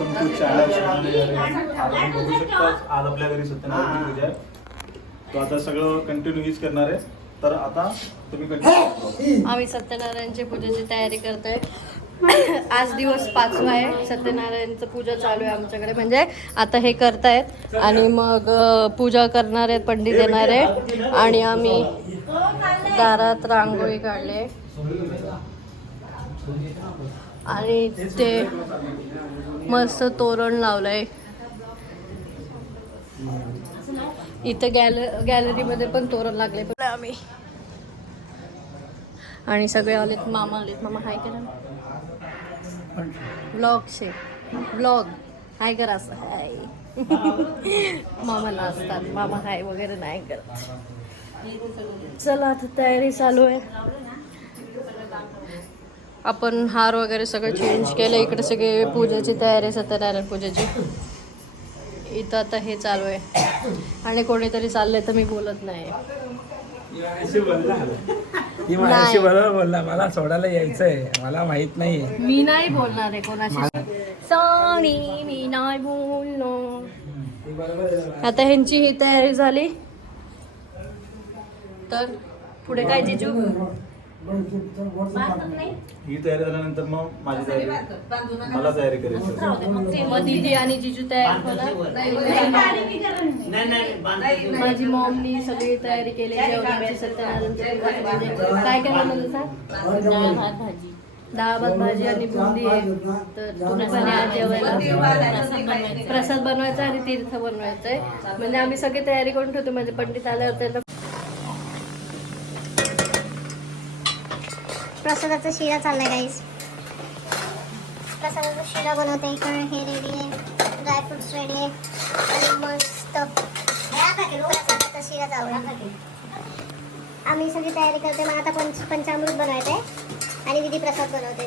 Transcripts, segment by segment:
Welcome to channel. आपण बघू शकता आज आपल्या घरी सत्यनारायणची पूजा आहे. तो आता सगळं कंटिन्यू हीच करणार आहे. तर आता तुम्ही कंटिन्यू. आम्ही सत्यनारायणची पूजेची तयारी करतोय. आज दिवस 5वा आहे. सत्यनारायणचं पूजा चालू आहे आमच्याकडे. म्हणजे आता हे करतायत आणि मग पूजा करणार आहेत, पंडित येणार आहे. आणि आम्ही दारात रांगोळी काढले आणि ते मस्त तोरण लावलंय. इथं गॅलरीमध्ये पण तोरण लागले आम्ही. आणि सगळे आलेत. मामा आलेत. मामा हाय करा. ब्लॉग हाय करा. असं हाय. मामाला असतात. मामा हाय वगैरे नाही करत. चला आता तयारी चालू आहे. आपण हार वगैरे सगळं चेंज केलं. इकडे सगळे पूजेची तयारी, सत्यनारायण पूजेची. इथं आता हे चालू आहे आणि कोणीतरी चाललंय तर मी बोलत नाही. बोलला मला सोडायला यायचंय, मला माहित नाही. मी नाही बोलणार आहे कोणाशी. सॉरी मी नाही बोललो. आता ह्यांची ही तयारी झाली तर पुढे काय जिजू? ही तयारी झाल्यानंतर मग माझी तयारी, मला तयारी करायची. मग दीदी आणि जिजू तयार होणार. माझी मॉमनी सगळी तयारी केली जेवणाची. सत्यनारायणची काय काय बनवलं सांग? डाळ भात भाजी आणि बुंदी आहे. तर तुम्ही आज जेवायला प्रसाद बनवायचा आणि तीर्थ बनवायचंय. म्हणजे आम्ही सगळी तयारी करून ठेवतो. म्हणजे पंडित आल्यावर त्यांना प्रसादाचा शिरा चाललाय गाईस. प्रसादाचा शिरा बनवते. इकडे हे रेडी आहे, ड्रायफ्रुट्स रेडी आहे आणि मस्त प्रसादाचा शिरा चालू आहे. आम्ही सगळी तयारी करते. मग आता पंचामृत बनवायचं आहे आणि विधी प्रसाद बनवते.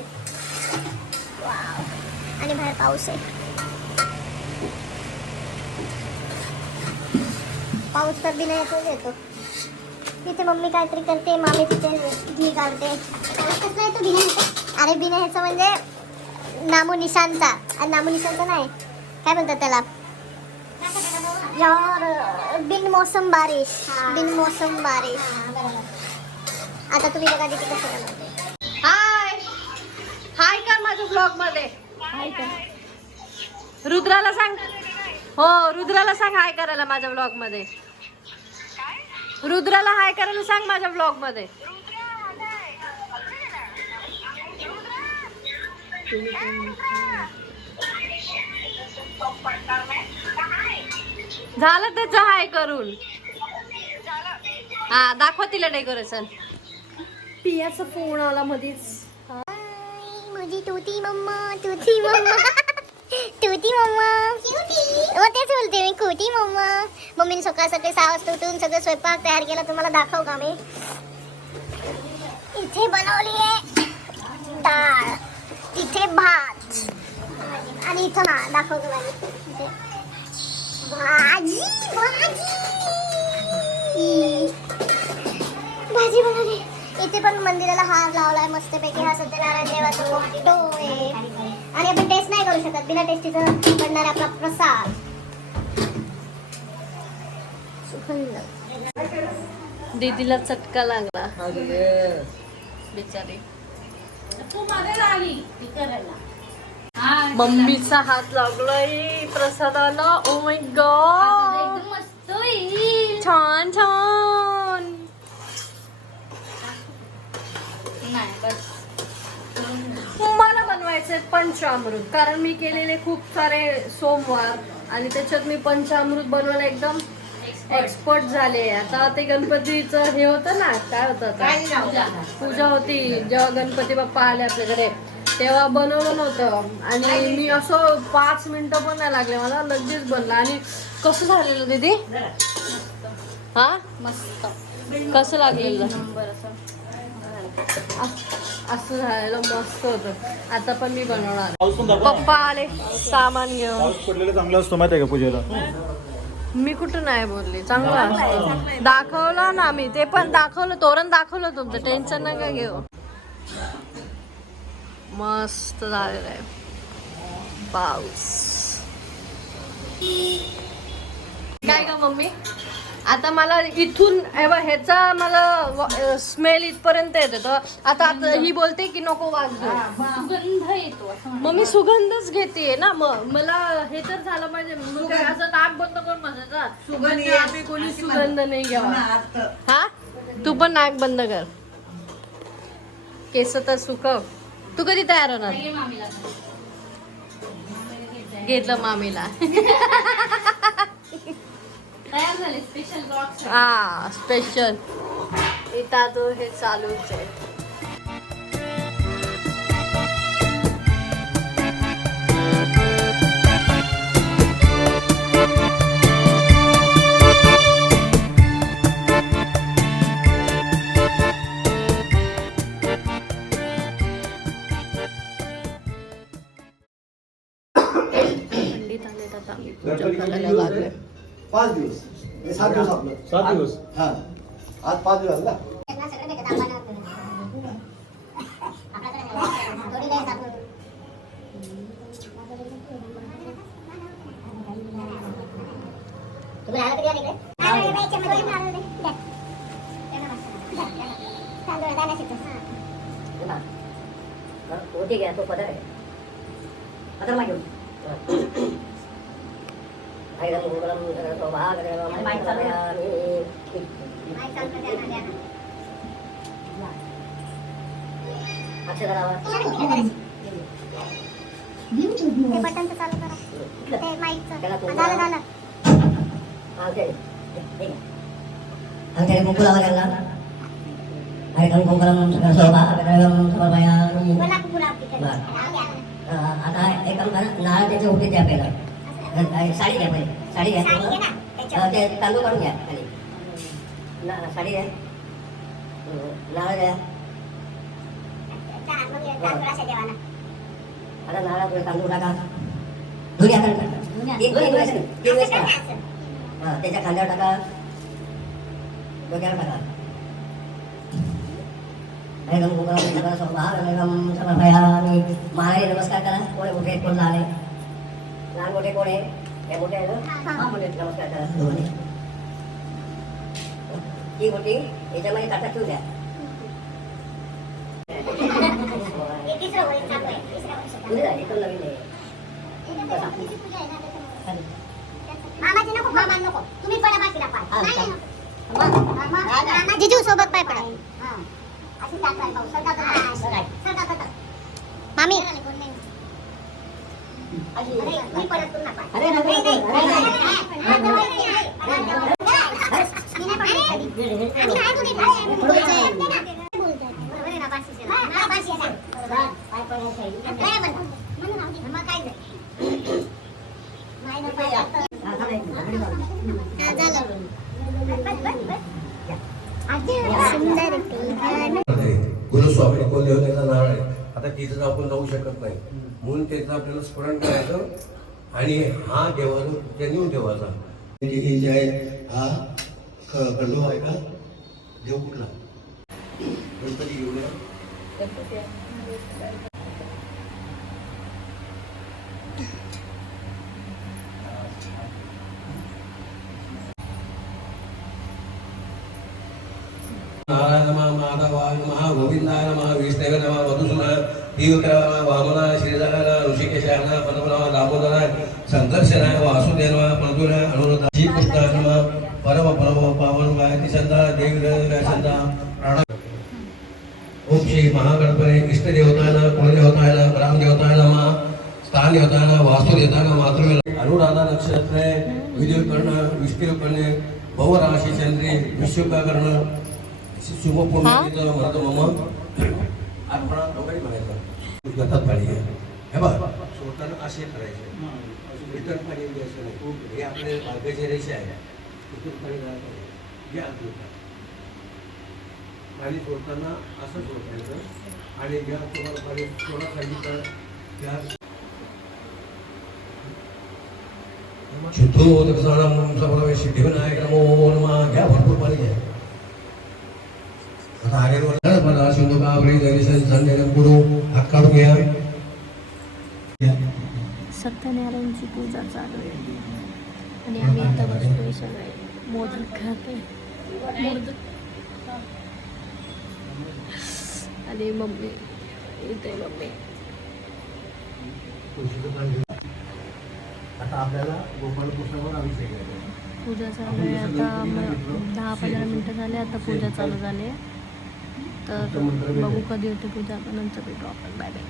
वाव. आणि बाहेर पाऊस आहे. पाऊस तर बिना येतोच येतो. तिथे मम्मी काहीतरी करते, मामी तिथे घी काढते. कसं येतो बिना ह्याचं? अरे बिना ह्याचं म्हणजे नामो निशांचा. आणि नामो निशांचा नाही, काय म्हणतात त्याला यार, बिन मौसम बारिश. बिन मौसम बारिश. आता तुम्ही बघा तिथे कसं बनवते. हाय हाय कर माझ्या ब्लॉग मध्ये. हाय कर. रुद्राला सांग. हो, रुद्राला सांग हाय करायला माझ्या ब्लॉग मध्ये. रुद्राला हाय करायला सांग माझ्या ब्लॉग मध्ये. झालं त्याचं हाय करून. हा दाखवा तिला डेकोरेशन. पियाचा फोन आला मधीच. माझी तूती मम्मा, तूती मम्मा, तूती मम्मा. हो तेच बोलते मी, कुटी मम्मा. मम्मीने सकाळ सकाळी 6 वाजता उठून सगळं स्वयंपाक तयार केला. तुम्हाला दाखव का मी. इथे बनवली आहे डाळ, तिथे भात आणि इथं दाखवतो भाजी. भाजी बनवली. इथे पण मंदिराला हार लावलाय मस्तपैकी. हा सत्यनारायण देवाचा फोटो आहे. आणि आपण टेस्ट नाही करू शकत, बिना टेस्टीचं बनणार आपला प्रसाद. दीदीला चटका लागला बिचारी. मम्मीचा हात लागलाय प्रसादाला. ओ माय गॉड, छान छान. मला बनवायचे पंचामृत, कारण मी केलेले खूप सारे सोमवार आणि त्याच्यात मी पंचामृत बनवायला एकदम एक्सपर्ट झाले. आता ते गणपतीचं हे होतं ना, काय होतं, पूजा होती जेव्हा गणपती बाप्पा आले आपल्याकडे, तेव्हा बनवलं नव्हतं. आणि मी असं 5 मिनिटं पण नाही लागले मला, लगेच बनला. आणि कसं झालेलं दीदी? हा मस्त. कसं लागलेलं? असं झालेलं मस्त होतं. आता पण मी बनवणार. पप्पा आले सामान घेऊन. पाऊस पडलेला चांगला असतो माहिती आहे का पूजेला? मी कुठं नाही बोलली, चांगलं असतं. दाखवलं ना मी, ते पण दाखवलं, तोरण दाखवलं तुमचं, टेन्शन नका घेऊ. मस्त झालेलं आहे. पाऊस. काय का मम्मी, आता मला इथून ह्याचा मला स्मेल इथपर्यंत येत होतं. आता ही बोलते की नको वास घेऊ, सुगंध येतो. मग मी सुगंधच घेते ना. मग मला हे तर झालं पाहिजे. मग काय असं नाक बंद करून बसायचा, सुगंध आम्ही कोणी सुगंध नाही घ्यावा. हा, तू पण नाक बंद कर, केस तर सुकव. तू कधी तयार होणार? घेतलं मामीला. तयार झाले स्पेशल ब्लॉग. हा, स्पेशल. इथं तो हे चालूच आहे. पंडित आलेत, आता आम्ही पूजा करायला लागलोय. 5 दिवस 7 दिवस आपलं 7 दिवस. हा आज 5 दिवस झाले ना. तुम्ही आला कधी आले इकडे? होती गया तो पदर है पदर मागे एकदम गोगलम स्वभाग माइक चालू अक्षर ते बटन तर चालू करा, ते माईकचं. झालं झालं. अंतरे कुंकू लावा त्यांना एकदम गोगलम स्वभाग समर्पयामि. गुलाब गुलाब तिकडे. आता एक काम करा, नारळ त्याच्या उठीत द्या पहिला. साडी घ्या पहिले, साडी घ्या. साडी घे ना, त्याच्यावर. ते तांदूळ काढून घ्या खाली. साडी द्या, नारळ द्या. तांदूळाच्या देवाला. आता नारळ तांदूळ टाका. दोन्ही हाताने टाका. तीन वेळेस करा. हा, त्याच्या खांद्यावर टाका, डोक्यावर टाका. एकदम गोगलम स्वभागम समर्पयामि. महाराज नमस्कार करा. कोणी मोठे कोण लहान आहे, लहान मोठे कोण आहे, हे मोठे आहे ना, हा मोठे नमस्कार करा दोन्ही. ही मोठी याच्यामध्ये ताटात ठेवू द्या. तिसरं वळी चालू आहे, तिसऱ्या वर्षी. एकदम नवीन आहे. मामाची नको, मामा नको. तुम्ही पडा बाकीला पाय. हा, नाही, चालेल. नाही. मामा जिजू सोबत पाय पडा. हा. अशी दाखवाय पाहू. सरका सरका. सरका सरका. मामी. अरे, मी पडत तू ना पाय. अरे नको, नको. नाही, नाही, नाही, नाही. मी नाही पडत. आणि काय तुम्ही काय बोलताय? बरोबर आहे ना, बाशीचे ना. हा, बाशी आहे. बरोबर. पाय पडायचं आहे. काय म्हणतो? म्हणून राहू दे. मग काय झालं? नाही ना, पाय लागतं. हा, झालं एक मिनिट. हा, झालं. बस, बस, बस. आजी, सुंदर आहे. गुरुस्वामी कुलदेवतेचा नारळ आहे. आता तिथं आपण जाऊ शकत नाही, म्हणून त्याचं आपल्याला स्मरण करायचं. आणि हा देवाचा त्यांनी देवाचा जे आहे हा खंडोबा आहे का, देव कुठला गणपती घेऊया. नारायण नमः, माधवाय नमः, गोविंदाय नमः, विष्णवे नमः, मधुसूदनाय, तीर्थराय नमः, वामनाय, श्रीधराय, ऋषिकेशाय नमः, पद्मनाभाय, दामोदराय, संकर्षणाय, वासुदेवाय नमः, प्रद्युम्नाय, अनुरुद्धाय, श्रीकृष्णाय नमः, परम पावन गायत्री संधा, देवी हृदय संधा, प्राण. ओम श्री महागणपती इष्टदेवताय नमः, कुलदेवताय नमः, ग्रामदेवताय नमः, स्थान देवताय नमः, वास्तुदेवताय नमः, मातृ अनुराधा नक्षत्र विद्युकर्ण विष्णुकर्ण भवराशी चंद्री विश्वकर्ण शुभपूर्णिमेचं म्हणतो मम आपण दोघांनी म्हणायचं गतात पाणी आहे. हे बघ सोडताना असे करायचे, इतर पाणी द्यायचं नाही. हे आपले मार्गाचे रेषे आहे, इथून पाणी जायचं नाही. या पाणी सोडताना असं सोडायचं. आणि ज्या तुम्हाला पाणी सोडा सांगितलं त्या शुद्धोदकसानं सर्ववेश सिद्धिविनायक नमो नमः. घ्या, भरपूर पाणी घ्या. आता आरेवर मला सिंधू का ब्री दर्शन संदेश गुरु हात काढून घ्या. सत्यनारायणची पूजा चालू आहे आणि आम्ही आता बसतोय सगळे मोदक खाते आणि मम्मी इथे मम्मी आता आपल्याला गोपालकृष्णावर अभिषेक आहे. पूजा चालू आहे आता 10-15 मिनटं झाले आता पूजा चालू झाली आहे तर बघू कधी होते पूजा आता नंतर भेटू आपण बाय बाय